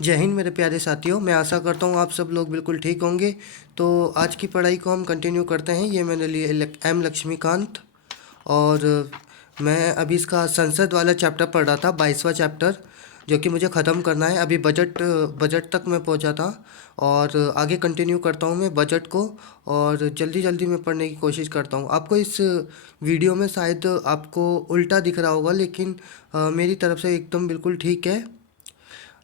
जय हिंद मेरे प्यारे साथियों। मैं आशा करता हूँ आप सब लोग बिल्कुल ठीक होंगे। तो आज की पढ़ाई को हम कंटिन्यू करते हैं। ये मैंने लिए एम लक्ष्मीकांत। और मैं अभी इसका संसद वाला चैप्टर पढ़ रहा था, 22वां चैप्टर, जो कि मुझे ख़त्म करना है। अभी बजट बजट तक मैं पहुंचा था और आगे कंटिन्यू करता हूँ मैं बजट को। और जल्दी जल्दी मैं पढ़ने की कोशिश करता हूँ। आपको इस वीडियो में शायद आपको उल्टा दिख रहा होगा, लेकिन मेरी तरफ से एकदम बिल्कुल ठीक है,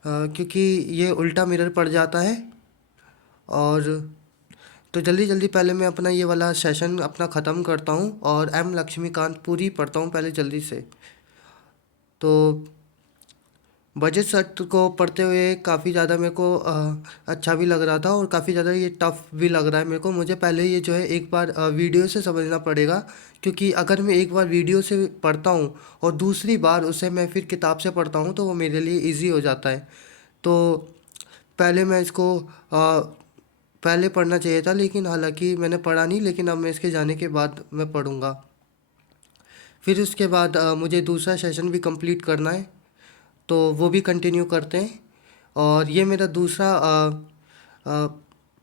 क्योंकि ये उल्टा मिरर पड़ जाता है। और तो जल्दी जल्दी पहले मैं अपना ये वाला सेशन अपना ख़त्म करता हूँ और एम लक्ष्मीकांत पूरी पढ़ता हूँ पहले जल्दी से। तो बजट सत्र को पढ़ते हुए काफ़ी ज़्यादा मेरे को अच्छा भी लग रहा था और काफ़ी ज़्यादा ये टफ भी लग रहा है मेरे को। मुझे पहले ये जो है एक बार वीडियो से समझना पड़ेगा, क्योंकि अगर मैं एक बार वीडियो से पढ़ता हूँ और दूसरी बार उसे मैं फिर किताब से पढ़ता हूँ तो वो मेरे लिए इजी हो जाता है। तो पहले मैं इसको पहले पढ़ना चाहिए था, लेकिन हालांकि मैंने पढ़ा नहीं, लेकिन अब मैं इसके जाने के बाद मैं पढ़ूंगा। फिर उसके बाद मुझे दूसरा सेशन भी कंप्लीट करना है, तो वो भी कंटिन्यू करते हैं। और ये मेरा दूसरा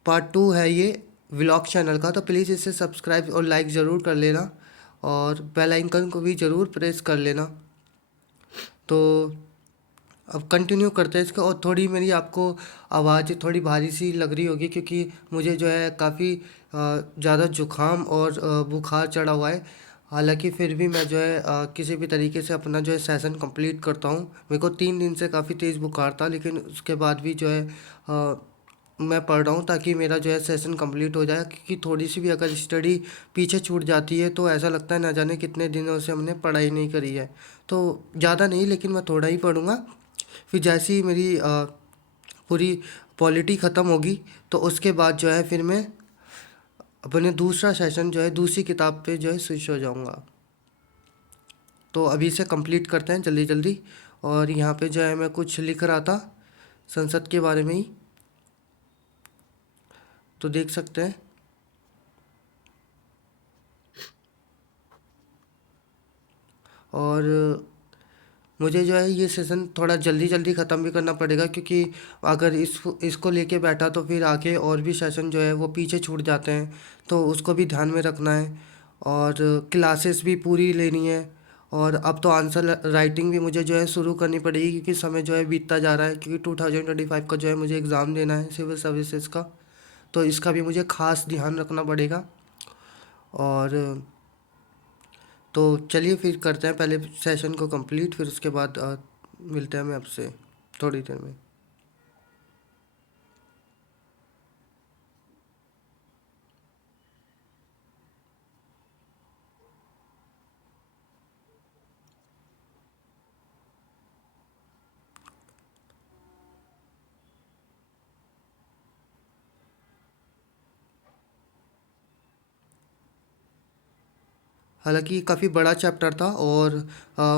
पार्ट 2 है ये व्लॉग चैनल का। तो प्लीज़ इसे सब्सक्राइब और लाइक ज़रूर कर लेना और बेल आइकन को भी ज़रूर प्रेस कर लेना। तो अब कंटिन्यू करते हैं इसका। और थोड़ी मेरी आपको आवाज़ थोड़ी भारी सी लग रही होगी, क्योंकि मुझे जो है काफ़ी ज़्यादा जुकाम और बुखार चढ़ा हुआ है। हालांकि फिर भी मैं जो है किसी भी तरीके से अपना जो है सेशन कंप्लीट करता हूँ। मेरे को 3 दिन से काफ़ी तेज़ बुखार था, लेकिन उसके बाद भी जो है मैं पढ़ रहा हूँ ताकि मेरा जो है सेशन कंप्लीट हो जाए। क्योंकि थोड़ी सी भी अगर स्टडी पीछे छूट जाती है तो ऐसा लगता है ना जाने कितने दिनों से हमने पढ़ाई नहीं करी है। तो ज़्यादा नहीं, लेकिन मैं थोड़ा ही पढ़ूँगा। फिर जैसे ही मेरी पूरी पॉलिटी ख़त्म होगी तो उसके बाद जो है फिर मैं अपने दूसरा सेशन जो है दूसरी किताब पे जो है स्विच हो जाऊंगा। तो अभी से कंप्लीट करते हैं जल्दी जल्दी। और यहाँ पे जो है मैं कुछ लिख रहा था संसद के बारे में ही, तो देख सकते हैं। और मुझे जो है ये सेशन थोड़ा जल्दी जल्दी ख़त्म भी करना पड़ेगा, क्योंकि अगर इसको लेके बैठा तो फिर आगे और भी सेशन जो है वो पीछे छूट जाते हैं, तो उसको भी ध्यान में रखना है। और क्लासेस भी पूरी लेनी है। और अब तो आंसर राइटिंग भी मुझे जो है शुरू करनी पड़ेगी, क्योंकि समय जो है बीतता जा रहा है। क्योंकि 2025 का जो है मुझे एग्ज़ाम देना है सिविल सर्विसेज का, तो इसका भी मुझे ख़ास ध्यान रखना पड़ेगा। और तो चलिए फिर करते हैं पहले सेशन को कंप्लीट, फिर उसके बाद मिलते हैं मैं आपसे थोड़ी देर में। हालांकि काफ़ी बड़ा चैप्टर था और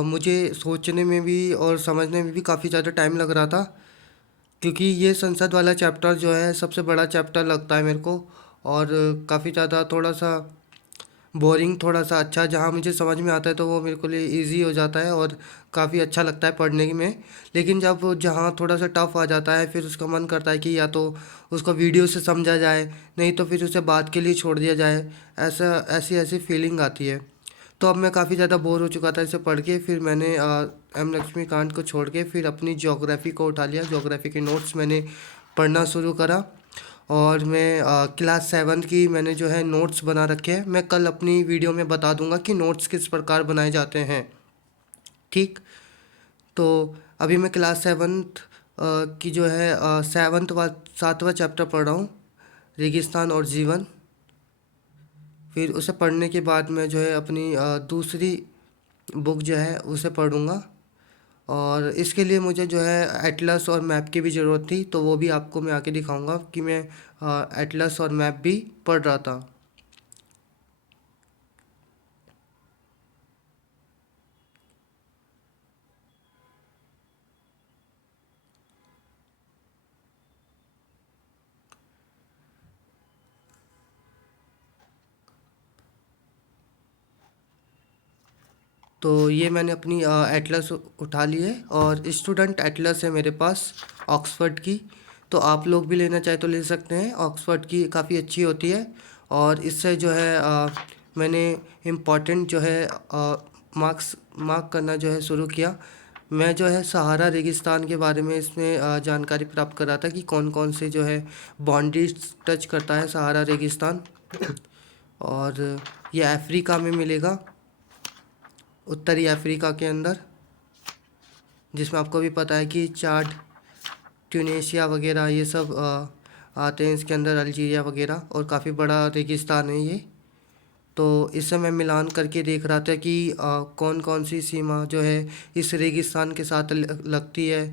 मुझे सोचने में भी और समझने में भी काफ़ी ज़्यादा टाइम लग रहा था, क्योंकि ये संसद वाला चैप्टर जो है सबसे बड़ा चैप्टर लगता है मेरे को। और काफ़ी ज़्यादा थोड़ा सा बोरिंग, थोड़ा सा अच्छा, जहाँ मुझे समझ में आता है तो वो मेरे को लिए इजी हो जाता है और काफ़ी अच्छा लगता है पढ़ने में। लेकिन जब वो जहाँ थोड़ा सा टफ आ जाता है फिर उसका मन करता है कि या तो उसको वीडियो से समझा जाए, नहीं तो फिर उसे बात के लिए छोड़ दिया जाए। ऐसा ऐसी ऐसी फीलिंग आती है। तो अब मैं काफ़ी ज़्यादा बोर हो चुका था इसे पढ़ के। फिर मैंने एम लक्ष्मीकांत को छोड़ के फिर अपनी ज्योग्राफी को उठा लिया। ज्योग्राफी के नोट्स मैंने पढ़ना शुरू करा। और मैं क्लास 7 की मैंने जो है नोट्स बना रखे हैं। मैं कल अपनी वीडियो में बता दूंगा कि नोट्स किस प्रकार बनाए जाते हैं। ठीक। तो अभी मैं क्लास 7th की जो है 7वां चैप्टर पढ़ रहा हूँ, रेगिस्तान और जीवन। फिर उसे पढ़ने के बाद मैं जो है अपनी दूसरी बुक जो है उसे पढ़ूंगा। और इसके लिए मुझे जो है एटलस और मैप की भी ज़रूरत थी, तो वो भी आपको मैं आके दिखाऊंगा कि मैं एटलस और मैप भी पढ़ रहा था। तो ये मैंने अपनी एटलस उठा ली है और स्टूडेंट एटलस है मेरे पास ऑक्सफोर्ड की। तो आप लोग भी लेना चाहे तो ले सकते हैं, ऑक्सफोर्ड की काफ़ी अच्छी होती है। और इससे जो है मैंने इम्पोर्टेंट जो है मार्क करना जो है शुरू किया। मैं जो है सहारा रेगिस्तान के बारे में इसमें जानकारी प्राप्त कर रहा था कि कौन कौन से जो है बाउंड्रीज टच करता है सहारा रेगिस्तान। और ये अफ्रीका में मिलेगा, उत्तरी अफ्रीका के अंदर, जिसमें आपको भी पता है कि चाड, ट्यूनेशिया वगैरह ये सब आते हैं इसके अंदर, अल्जीरिया वगैरह, और काफ़ी बड़ा रेगिस्तान है ये। तो इससे मैं मिलान करके देख रहा था कि कौन कौन सी सीमा जो है इस रेगिस्तान के साथ लगती है,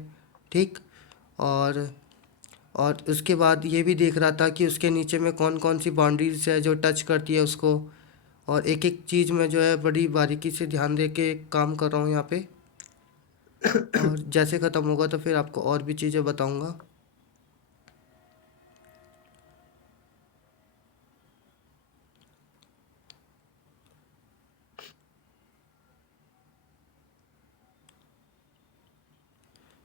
ठीक। और उसके बाद ये भी देख रहा था कि उसके नीचे में कौन कौन सी बाउंड्रीज है जो टच करती है उसको। और एक एक चीज़ में जो है बड़ी बारीकी से ध्यान दे के काम कर रहा हूँ यहाँ पे। और जैसे ख़त्म होगा तो फिर आपको और भी चीज़ें बताऊँगा।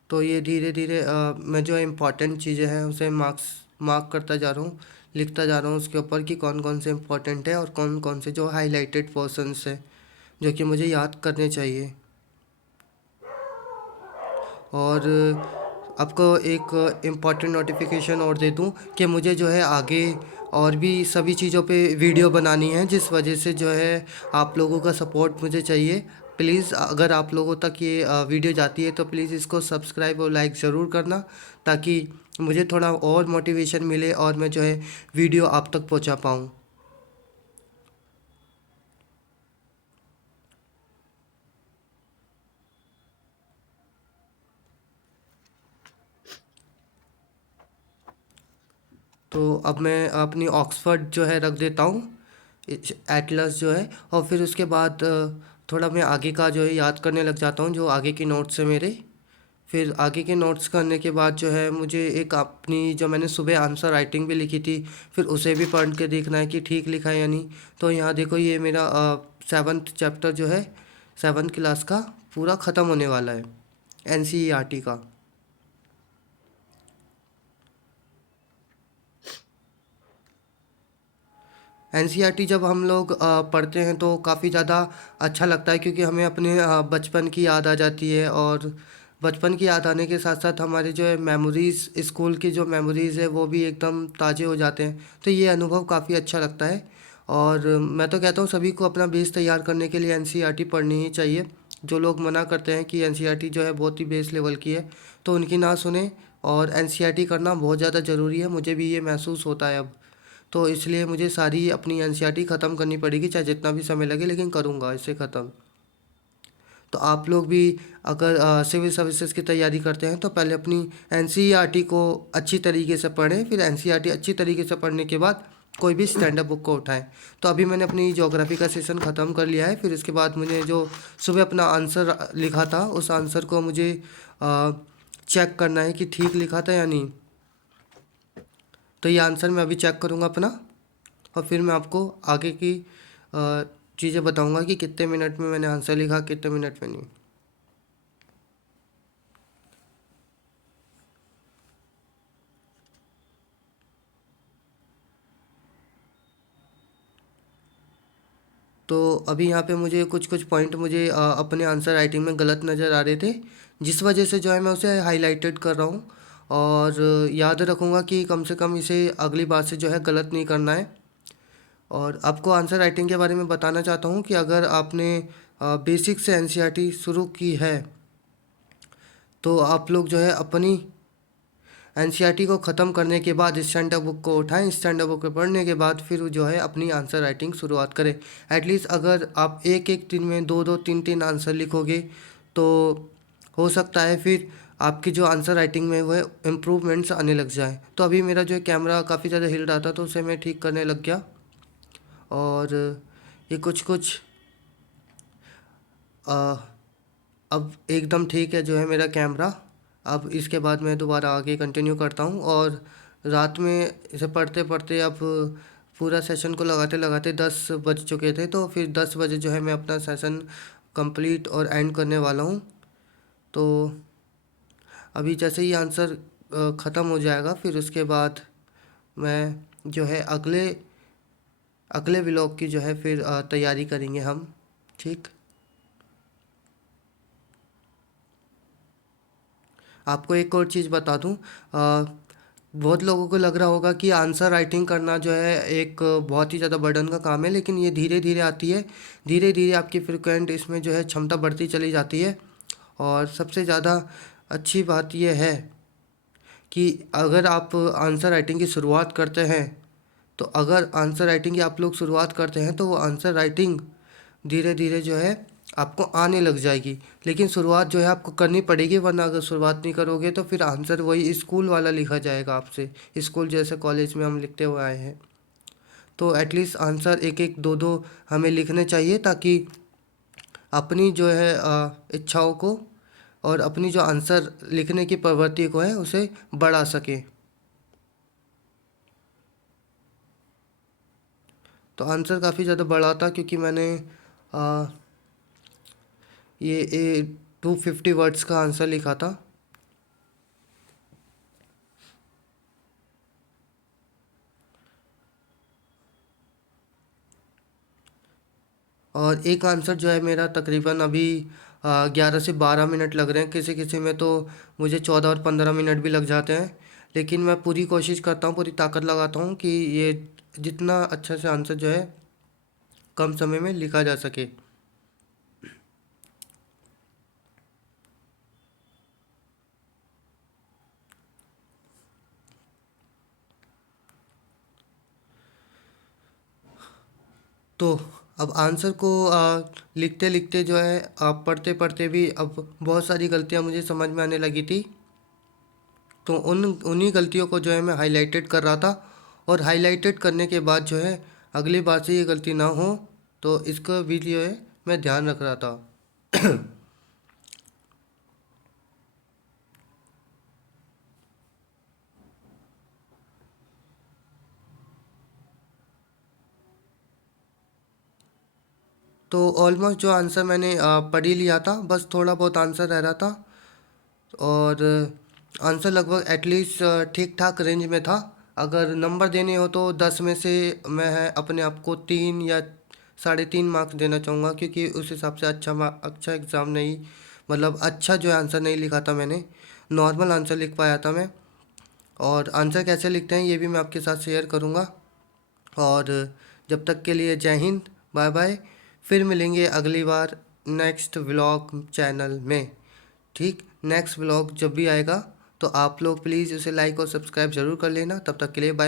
तो ये धीरे धीरे मैं जो इम्पोर्टेंट चीज़ें हैं उसे मार्क करता जा रहा हूँ, लिखता जा रहा हूँ उसके ऊपर कि कौन कौन से इम्पोर्टेंट है और कौन कौन से जो हाईलाइटेड पर्सन्स है जो कि मुझे याद करने चाहिए। और आपको एक इम्पॉर्टेंट नोटिफिकेशन और दे दूं कि मुझे जो है आगे और भी सभी चीज़ों पे वीडियो बनानी है, जिस वजह से जो है आप लोगों का सपोर्ट मुझे चाहिए। प्लीज़ अगर आप लोगों तक ये वीडियो जाती है तो प्लीज़ इसको सब्सक्राइब और लाइक ज़रूर करना, ताकि मुझे थोड़ा और मोटिवेशन मिले और मैं जो है वीडियो आप तक पहुंचा पाऊँ। तो अब मैं अपनी ऑक्सफर्ड जो है रख देता हूँ, एटलस जो है, और फिर उसके बाद थोड़ा मैं आगे का जो है याद करने लग जाता हूँ, जो आगे के नोट्स है मेरे। फिर आगे के नोट्स करने के बाद जो है मुझे एक अपनी जो मैंने सुबह आंसर राइटिंग भी लिखी थी, फिर उसे भी पढ़ के देखना है कि ठीक लिखा है या नहीं। तो यहाँ देखो ये मेरा 7th चैप्टर जो है 7th क्लास का पूरा ख़त्म होने वाला है, एनसीईआरटी का। एनसीईआरटी जब हम लोग पढ़ते हैं तो काफ़ी ज़्यादा अच्छा लगता है, क्योंकि हमें अपने बचपन की याद आ जाती है। और बचपन की याद आने के साथ साथ हमारे जो है मेमोरीज़, स्कूल की जो मेमोरीज़ है वो भी एकदम ताज़े हो जाते हैं। तो ये अनुभव काफ़ी अच्छा लगता है। और मैं तो कहता हूँ सभी को अपना बेस तैयार करने के लिए एनसीईआरटी पढ़नी ही चाहिए। जो लोग मना करते हैं कि एनसीईआरटी जो है बहुत ही बेस लेवल की है, तो उनकी ना सुने। और एनसीईआरटी करना बहुत ज़्यादा ज़रूरी है, मुझे भी ये महसूस होता है अब। तो इसलिए मुझे सारी अपनी एनसीईआरटी ख़त्म करनी पड़ेगी, चाहे जितना भी समय लगे, लेकिन करूँगा इसे ख़त्म। तो आप लोग भी अगर सिविल सर्विसेज की तैयारी करते हैं तो पहले अपनी एनसीईआरटी को अच्छी तरीके से पढ़ें, फिर एनसीईआरटी अच्छी तरीके से पढ़ने के बाद कोई भी स्टैंडर्ड बुक को उठाएं। तो अभी मैंने अपनी ज्योग्राफी का सेशन ख़त्म कर लिया है। फिर इसके बाद मुझे जो सुबह अपना आंसर लिखा था उस आंसर को मुझे चेक करना है कि ठीक लिखा था या नहीं। तो ये आंसर मैं अभी चेक करूँगा अपना, और फिर मैं आपको आगे की चीज़ें बताऊंगा कि कितने मिनट में मैंने आंसर लिखा, कितने मिनट में नहीं। तो अभी यहाँ पे मुझे कुछ कुछ पॉइंट मुझे अपने आंसर राइटिंग में गलत नज़र आ रहे थे, जिस वजह से जो है मैं उसे हाईलाइटेड कर रहा हूँ। और याद रखूँगा कि कम से कम इसे अगली बार से जो है गलत नहीं करना है। और आपको आंसर राइटिंग के बारे में बताना चाहता हूँ कि अगर आपने बेसिक से एनसीईआरटी शुरू की है तो आप लोग जो है अपनी एनसीईआरटी को ख़त्म करने के बाद स्टैंडर्ड बुक को उठाएं। स्टैंडर्ड बुक को पढ़ने के बाद फिर जो है अपनी आंसर राइटिंग शुरुआत करें। एटलीस्ट अगर आप एक एक दिन में दो दो तीन तीन आंसर लिखोगे तो हो सकता है फिर आपकी जो आंसर राइटिंग में वो इम्प्रूवमेंट्स आने लग जाए। तो अभी मेरा जो है कैमरा काफ़ी ज़्यादा हिल रहा था तो उसे मैं ठीक करने लग गया। और ये कुछ कुछ अब एकदम ठीक है जो है मेरा कैमरा। अब इसके बाद मैं दोबारा आगे कंटिन्यू करता हूँ। और रात में इसे पढ़ते पढ़ते अब पूरा सेशन को लगाते लगाते 10 बज चुके थे, तो फिर 10 बजे जो है मैं अपना सेशन कंप्लीट और एंड करने वाला हूँ। तो अभी जैसे ही आंसर ख़त्म हो जाएगा, फिर उसके बाद मैं जो है अगले अगले व्लॉग की जो है फिर तैयारी करेंगे हम। ठीक। आपको एक और चीज़ बता दूं, बहुत लोगों को लग रहा होगा कि आंसर राइटिंग करना जो है एक बहुत ही ज़्यादा बर्डन का काम है, लेकिन ये धीरे धीरे आती है। धीरे धीरे आपकी फ्रिक्वेंट इसमें जो है क्षमता बढ़ती चली जाती है। और सबसे ज़्यादा अच्छी बात यह है कि अगर आप आंसर राइटिंग की शुरुआत करते हैं, तो अगर आंसर राइटिंग की आप लोग शुरुआत करते हैं तो वो आंसर राइटिंग धीरे धीरे जो है आपको आने लग जाएगी। लेकिन शुरुआत जो है आपको करनी पड़ेगी, वरना अगर शुरुआत नहीं करोगे तो फिर आंसर वही स्कूल वाला लिखा जाएगा आपसे, स्कूल जैसे कॉलेज में हम लिखते हुए आए हैं। तो एटलीस्ट आंसर एक एक दो दो हमें लिखने चाहिए, ताकि अपनी जो है इच्छाओं को और अपनी जो आंसर लिखने की प्रवृत्ति को है उसे बढ़ा सके। तो आंसर काफ़ी ज़्यादा बड़ा था, क्योंकि मैंने आ, ये 250 वर्ड्स का आंसर लिखा था। और एक आंसर जो है मेरा तकरीबन अभी 11 से 12 मिनट लग रहे हैं, किसी किसी में तो मुझे 14 और 15 मिनट भी लग जाते हैं। लेकिन मैं पूरी कोशिश करता हूँ, पूरी ताकत लगाता हूँ कि ये जितना अच्छा से आंसर जो है कम समय में लिखा जा सके। तो अब आंसर को लिखते लिखते जो है आप पढ़ते पढ़ते भी अब बहुत सारी गलतियाँ मुझे समझ में आने लगी थी। तो उन्हीं गलतियों को जो है मैं हाईलाइटेड कर रहा था, और हाईलाइटेड करने के बाद जो है अगली बार से ये गलती ना हो, तो इसका भी जो है मैं ध्यान रख रहा था। तो ऑलमोस्ट जो आंसर मैंने पढ़ ही लिया था, बस थोड़ा बहुत आंसर रह रहा था। और आंसर लगभग एटलीस्ट ठीक ठाक रेंज में था। अगर नंबर देने हो तो 10 में से मैं अपने आप को 3 या 3.5 मार्क्स देना चाहूँगा, क्योंकि उस हिसाब से अच्छा एग्ज़ाम नहीं, मतलब अच्छा जो है आंसर नहीं लिखा था मैंने, नॉर्मल आंसर लिख पाया था मैं। और आंसर कैसे लिखते हैं ये भी मैं आपके साथ शेयर करूँगा। और जब तक के लिए जय हिंद, बाय बाय। फिर मिलेंगे अगली बार नेक्स्ट व्लॉग चैनल में। ठीक। नेक्स्ट व्लॉग जब भी आएगा तो आप लोग प्लीज़ उसे लाइक और सब्सक्राइब ज़रूर कर लेना। तब तक के लिए बाय।